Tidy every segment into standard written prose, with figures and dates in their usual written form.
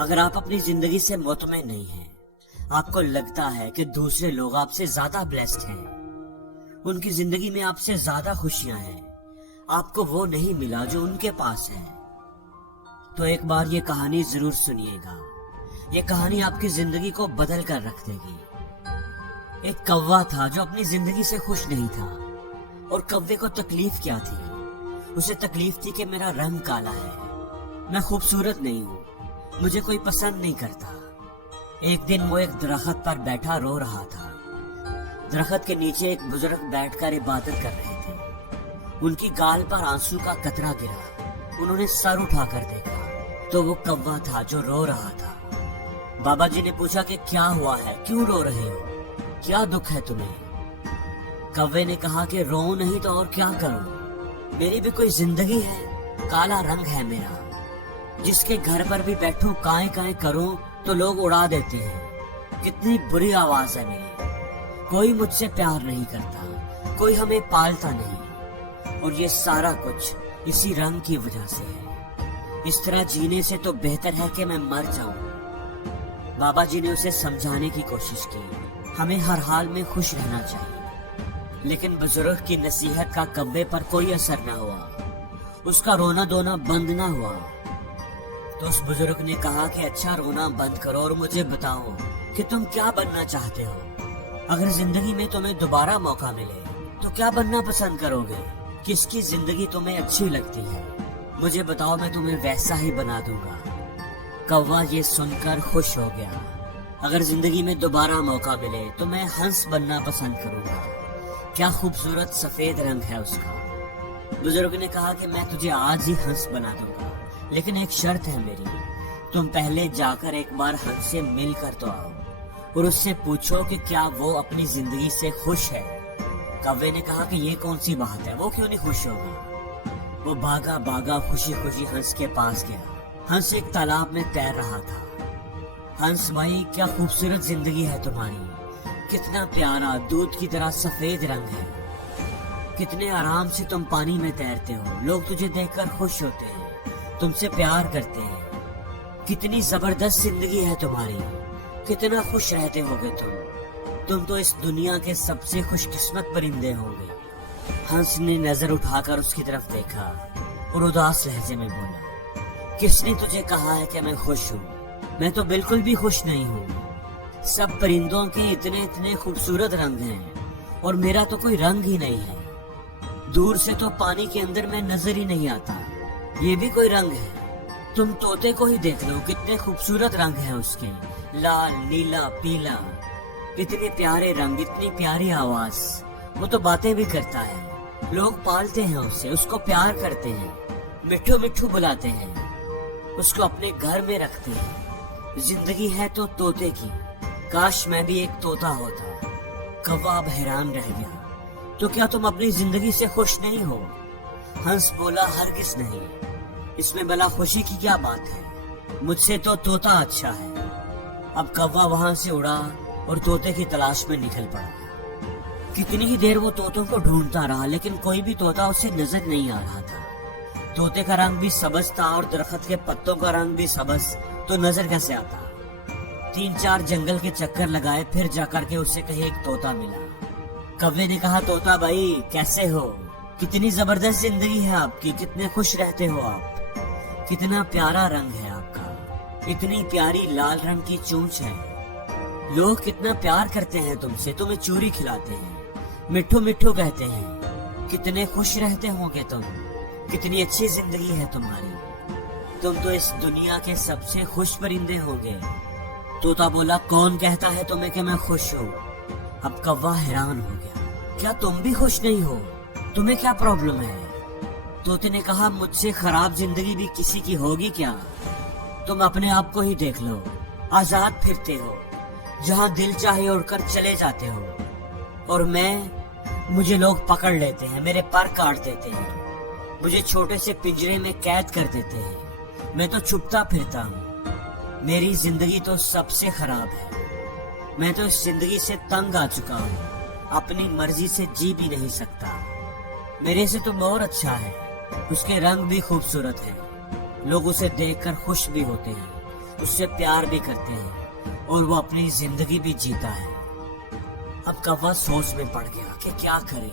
اگر آپ اپنی زندگی سے مطمئن نہیں ہیں، آپ کو لگتا ہے کہ دوسرے لوگ آپ سے زیادہ بلیسڈ ہیں، ان کی زندگی میں آپ سے زیادہ خوشیاں ہیں، آپ کو وہ نہیں ملا جو ان کے پاس ہے، تو ایک بار یہ کہانی ضرور سنیے گا۔ یہ کہانی آپ کی زندگی کو بدل کر رکھ دے گی۔ ایک کوا تھا جو اپنی زندگی سے خوش نہیں تھا، اور کوے کو تکلیف کیا تھی؟ اسے تکلیف تھی کہ میرا رنگ کالا ہے، میں خوبصورت نہیں ہوں، مجھے کوئی پسند نہیں کرتا۔ ایک دن وہ ایک درخت پر بیٹھا رو رہا تھا۔ درخت کے نیچے ایک بزرگ بیٹھ کر عبادت کر رہے تھے۔ ان کی گال پر آنسو کا قطرہ گرا۔ انہوں نے سر اٹھا کر دیکھا تو وہ کوا تھا جو رو رہا تھا۔ بابا جی نے پوچھا کہ کیا ہوا ہے، کیوں رو رہے ہو، کیا دکھ ہے تمہیں؟ کوے نے کہا کہ رو نہیں تو اور کیا کروں، میری بھی کوئی زندگی ہے، کالا رنگ ہے میرا، جس کے گھر پر بھی بیٹھوں کائیں کائیں کروں تو لوگ اڑا دیتے ہیں، کتنی بری آواز ہے میری، کوئی مجھ سے پیار نہیں کرتا، کوئی ہمیں پالتا نہیں، اور یہ سارا کچھ اسی رنگ کی وجہ سے ہے، اس طرح جینے سے تو بہتر ہے کہ میں مر جاؤں۔ بابا جی نے اسے سمجھانے کی کوشش کی، ہمیں ہر حال میں خوش رہنا چاہیے، لیکن بزرگ کی نصیحت کا کوے پر کوئی اثر نہ ہوا، اس کا رونا دھونا بند نہ ہوا۔ تو اس بزرگ نے کہا کہ اچھا رونا بند کرو اور مجھے بتاؤ کہ تم کیا بننا چاہتے ہو، اگر زندگی میں تمہیں دوبارہ موقع ملے تو کیا بننا پسند کرو گے، کس کی زندگی تمہیں اچھی لگتی ہے، مجھے بتاؤ، میں تمہیں ویسا ہی بنا دوں گا۔ کوا یہ سن کر خوش ہو گیا، اگر زندگی میں دوبارہ موقع ملے تو میں ہنس بننا پسند کروں گا، کیا خوبصورت سفید رنگ ہے اس کا۔ بزرگ نے کہا کہ میں تجھے آج ہی ہنس بنا دوں گا، لیکن ایک شرط ہے میری، تم پہلے جا کر ایک بار ہنس سے مل کر تو آؤ اور اس سے پوچھو کہ کیا وہ اپنی زندگی سے خوش ہے۔ کوے نے کہا کہ یہ کون سی بات ہے، وہ کیوں نہیں خوش ہوگا؟ وہ بھاگا بھاگا خوشی خوشی ہنس کے پاس گیا۔ ہنس ایک تالاب میں تیر رہا تھا۔ ہنس بھائی، کیا خوبصورت زندگی ہے تمہاری، کتنا پیارا دودھ کی طرح سفید رنگ ہے، کتنے آرام سے تم پانی میں تیرتے ہو، لوگ تجھے دیکھ کر خوش ہوتے ہیں، تم سے پیار کرتے ہیں، کتنی زبردست زندگی ہے تمہاری، کتنا خوش رہتے ہوگے تم تو اس دنیا کے سب سے خوش قسمت پرندے ہوں گے۔ ہنس نے نظر اٹھا کر اس کی طرف دیکھا اور اداس لہجے میں بولا، کس نے تجھے کہا ہے کہ میں خوش ہوں؟ میں تو بالکل بھی خوش نہیں ہوں، سب پرندوں کے اتنے اتنے خوبصورت رنگ ہیں اور میرا تو کوئی رنگ ہی نہیں ہے، دور سے تو پانی کے اندر میں نظر ہی نہیں آتا، یہ بھی کوئی رنگ ہے؟ تم طوطے کو ہی دیکھ لو، کتنے خوبصورت رنگ ہیں اس کے، لال، نیلا، پیلا، اتنے پیارے رنگ، اتنی پیاری آواز، وہ تو باتیں بھی کرتا ہے، لوگ پالتے ہیں اسے، اس کو پیار کرتے ہیں، مٹھو مٹھو بلاتے ہیں، اس کو اپنے گھر میں رکھتے ہیں۔ زندگی ہے تو طوطے کی، کاش میں بھی ایک طوطا ہوتا۔ کوا اب حیران رہ گیا، تو کیا تم اپنی زندگی سے خوش نہیں ہو؟ ہنس بولا، ہرگز نہیں، اس میں بلا خوشی کی کیا بات ہے، مجھ سے تو طوطا اچھا ہے۔ اب کوا وہاں سے اڑا اور طوطے کی تلاش میں نکل پڑا۔ کتنی ہی دیر وہ طوطوں کو ڈھونڈتا رہا، لیکن کوئی بھی طوطا اسے نظر نہیں آ رہا تھا۔ طوطے کا رنگ بھی سبز تھا اور درخت کے پتوں کا رنگ بھی سبز، تو نظر کیسے آتا؟ 3-4 جنگل کے چکر لگائے، پھر جا کر کے اسے کہیں ایک طوطا ملا۔ کوے نے کہا، طوطا بھائی کیسے ہو، کتنی زبردست زندگی ہے آپ کی، کتنے خوش رہتے ہو آپ، کتنا پیارا رنگ ہے آپ کا، اتنی پیاری لال رنگ کی چونچ ہے، لوگ کتنا پیار کرتے ہیں تم سے، تمہیں چوری کھلاتے ہیں، مٹھو مٹھو کہتے ہیں، کتنے خوش رہتے ہوں گے تم، کتنی اچھی زندگی ہے تمہاری، تم تو اس دنیا کے سب سے خوش پرندے ہوں گے۔ طوطا بولا، کون کہتا ہے تمہیں کہ میں خوش ہوں؟ اب کوا حیران ہو گیا، کیا تم بھی خوش نہیں ہو؟ تمہیں کیا پرابلم ہے؟ طوطے نے کہا، مجھ سے خراب زندگی بھی کسی کی ہوگی کیا؟ تم اپنے آپ کو ہی دیکھ لو، آزاد پھرتے ہو، جہاں دل چاہے اڑ کر چلے جاتے ہو، اور مجھے لوگ پکڑ لیتے ہیں، میرے پر کاٹ دیتے ہیں، مجھے چھوٹے سے پنجرے میں قید کر دیتے ہیں، میں تو چھپتا پھرتا ہوں، میری زندگی تو سب سے خراب ہے، میں تو اس زندگی سے تنگ آ چکا ہوں، اپنی مرضی سے جی بھی نہیں سکتا، میرے سے تو مور اچھا ہے، اس کے رنگ بھی خوبصورت ہے، لوگ اسے دیکھ کر خوش بھی ہوتے ہیں، اس سے پیار بھی کرتے ہیں اور وہ اپنی زندگی بھی جیتا ہے۔ اب کوا سوچ میں پڑ گیا کہ کیا کرے،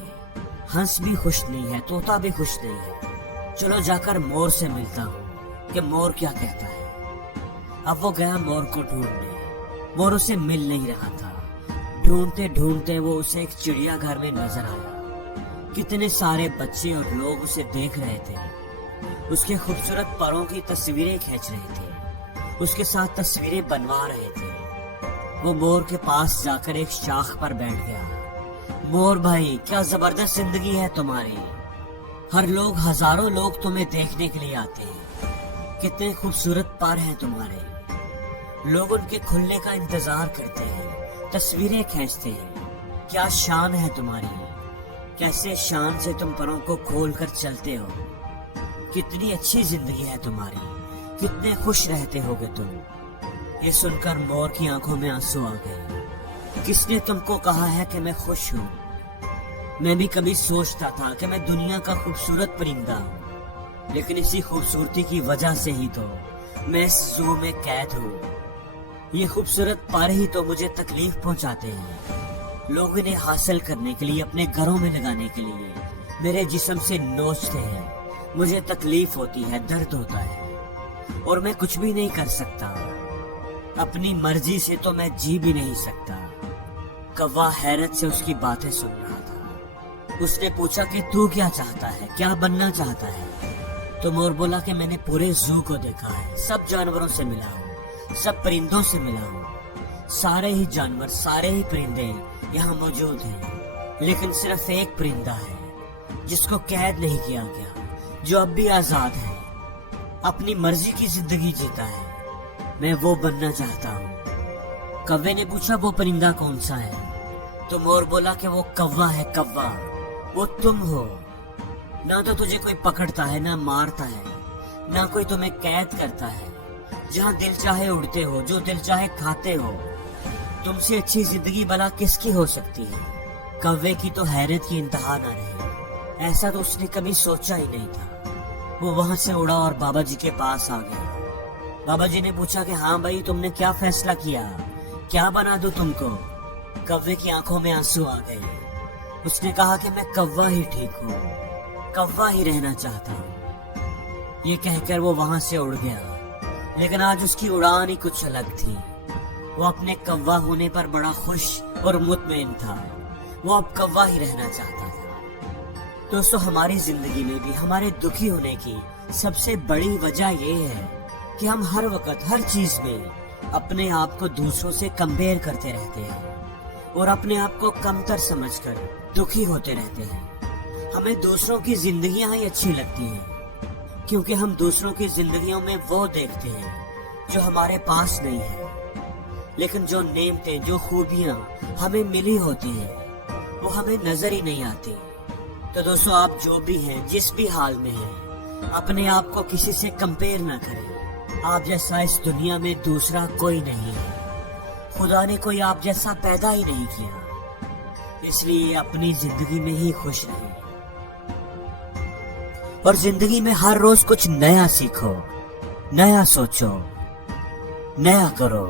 ہنس بھی خوش نہیں ہے، طوطا بھی خوش نہیں ہے، چلو جا کر مور سے ملتا ہوں کہ مور کیا کہتا ہے۔ اب وہ گیا مور کو ڈھونڈنے، مور اسے مل نہیں رہا تھا۔ ڈھونڈتے ڈھونڈتے وہ اسے ایک چڑیا گھر میں نظر آیا۔ کتنے سارے بچے اور لوگ اسے دیکھ رہے تھے، اس کے خوبصورت پروں کی تصویریں کھینچ رہے تھے، اس کے ساتھ تصویریں بنوا رہے تھے۔ وہ مور کے پاس جا کر ایک شاخ پر بیٹھ گیا۔ مور بھائی، کیا زبردست زندگی ہے تمہاری، ہر لوگ، ہزاروں لوگ تمہیں دیکھنے کے لیے آتے ہیں، کتنے خوبصورت پر ہیں تمہارے، لوگ ان کے کھلنے کا انتظار کرتے ہیں، تصویریں کھینچتے ہیں، کیا شان ہے تمہاری، کیسے شان سے تم پروں کو کھول کر چلتے ہو، کتنی اچھی زندگی ہے تمہاری، کتنے خوش رہتے ہوگے تم۔ یہ سن کر مور کی آنکھوں میں آنسو آ گئے۔ کس نے تم کو کہا ہے کہ میں خوش ہوں؟ میں بھی کبھی سوچتا تھا کہ میں دنیا کا خوبصورت پرندہ ہوں، لیکن اسی خوبصورتی کی وجہ سے ہی تو میں اس زو میں قید ہوں۔ یہ خوبصورت پر ہی تو مجھے تکلیف پہنچاتے ہیں، لوگ انہیں حاصل کرنے کے لیے، اپنے گھروں میں لگانے کے لیے میرے جسم سے نوچتے ہیں، مجھے تکلیف ہوتی ہے، درد ہوتا ہے، اور میں کچھ بھی نہیں کر سکتا، اپنی مرضی سے تو میں جی بھی نہیں سکتا۔ کوا حیرت سے اس کی باتیں سن رہا تھا۔ اس نے پوچھا کہ تو کیا چاہتا ہے، کیا بننا چاہتا ہے؟ تو مور بولا کہ میں نے پورے زو کو دیکھا ہے، سب جانوروں سے ملا ہوں، سب پرندوں سے ملا ہوں، سارے ہی جانور، سارے ہی پرندے یہاں موجود ہیں، لیکن صرف ایک پرندہ ہے جس کو قید نہیں کیا گیا، جو اب بھی آزاد ہے، اپنی مرضی کی زندگی جیتا ہے، میں وہ بننا چاہتا ہوں۔ کوے نے پوچھا وہ پرندہ کون سا ہے؟ تو مور بولا کہ وہ کوا ہے، کوا، وہ تم ہو، نہ تو تجھے کوئی پکڑتا ہے، نہ مارتا ہے، نہ کوئی تمہیں قید کرتا ہے، جہاں دل چاہے اڑتے ہو، جو دل چاہے کھاتے ہو، تم سے اچھی زندگی بلا کس کی ہو سکتی ہے؟ کوے کی تو حیرت کی انتہا نہ رہی، ایسا تو اس نے کبھی سوچا ہی نہیں تھا۔ وہ وہاں سے اڑا اور بابا جی کے پاس آ گیا۔ بابا جی نے پوچھا کہ ہاں بھائی، تم نے کیا فیصلہ کیا، کیا بنا دوں تم کو؟ کوے کی آنکھوں میں آنسو آ گئے۔ اس نے کہا کہ میں کوا ہی ٹھیک ہوں، کوا ہی رہنا چاہتا ہوں۔ یہ کہہ کر وہ وہاں سے اڑ گیا، لیکن آج اس کی اڑان ہی کچھ الگ تھی۔ وہ اپنے کوا ہونے پر بڑا خوش اور مطمئن تھا، وہ اب کوا ہی رہنا چاہتا تھا۔ دوستو، ہماری زندگی میں بھی ہمارے دکھی ہونے کی سب سے بڑی وجہ یہ ہے کہ ہم ہر وقت، ہر چیز میں اپنے آپ کو دوسروں سے کمپیئر کرتے رہتے ہیں اور اپنے آپ کو کمتر سمجھ کر دکھی ہوتے رہتے ہیں۔ ہمیں دوسروں کی زندگیاں ہی اچھی لگتی ہیں، کیونکہ ہم دوسروں کی زندگیوں میں وہ دیکھتے ہیں جو ہمارے پاس نہیں ہے، لیکن جو نعمتیں، جو خوبیاں ہمیں ملی ہوتی ہیں، وہ ہمیں نظر ہی نہیں آتی۔ تو دوستو، آپ جو بھی ہیں، جس بھی حال میں ہیں، اپنے آپ کو کسی سے کمپیئر نہ کریں۔ آپ جیسا اس دنیا میں دوسرا کوئی نہیں ہے، خدا نے کوئی آپ جیسا پیدا ہی نہیں کیا، اس لیے اپنی زندگی میں ہی خوش رہیں، اور زندگی میں ہر روز کچھ نیا سیکھو، نیا سوچو، نیا کرو۔